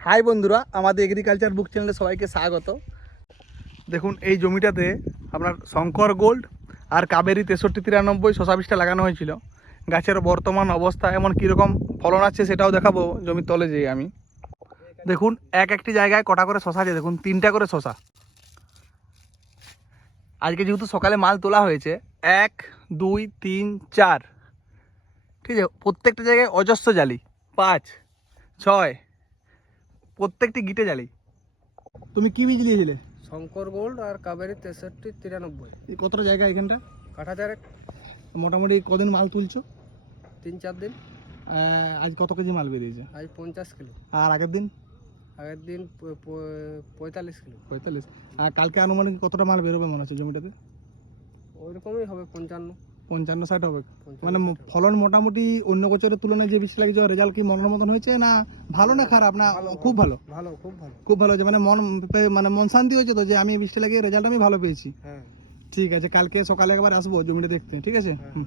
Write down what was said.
High বন্ধুরা, আমাদের agriculture বুক চ্যানেলে সবাইকে স্বাগত। দেখুন এই জমিটাতে আপনার শঙ্কর গোল্ড আর কাবেরী 6393 শশা বীজটা লাগানো হয়েছিল। গাছের বর্তমান অবস্থা এমন কীরকম ফলন আছে সেটাও দেখাবো জমির তলে যেয়ে আমি। দেখুন একটি জায়গায় কটা করে শশা আছে, দেখুন 3টা করে শশা। আজকে যেহেতু সকালে মাল তোলা হয়েছে 1 2 3 4, ঠিক আছে, প্রত্যেকটা জায়গায় অজস্র জালি 5 6, প্রত্যেকটি গিটে জালি। তুমি কি বীজ নিয়েছিলে? শঙ্কর গোল্ড আর কাবেরী 6393। এই কতটা জায়গা এখানটা? কাঠা চারেক। মোটামুটি কদিন মাল তুলছো? 3-4 দিন। আজ কত কেজি মাল বেরিয়েছে? আজ 50 কিলো। আর আগের দিন? আগের দিন 45 কিলো। 45। আর কালকে আনুমানিক কতটা মাল বেরোবে মনে হচ্ছে জমিটাতে? ওইরকমই হবে 55 55-60 হবে। 55, মানে 60 হবে। ফলন মোটামুটি অন্য বছরের তুলনায় যে বীজ লাগিয়েছে রেজাল্ট কি মনের মতন হয়েছে, না ভালো না খারাপ, না খুব ভালো? ভালো, খুব ভালো। খুব ভালো হয়েছে, মানে মন শান্তি হয়েছে তো যে আমি এই বীজটা লাগিয়ে রেজাল্ট আমি ভালো পেয়েছি। হ্যাঁ। ঠিক আছে, কালকে সকালে একবার আসবো জমিটা দেখতে, ঠিক আছে? হ্যাঁ। হুম।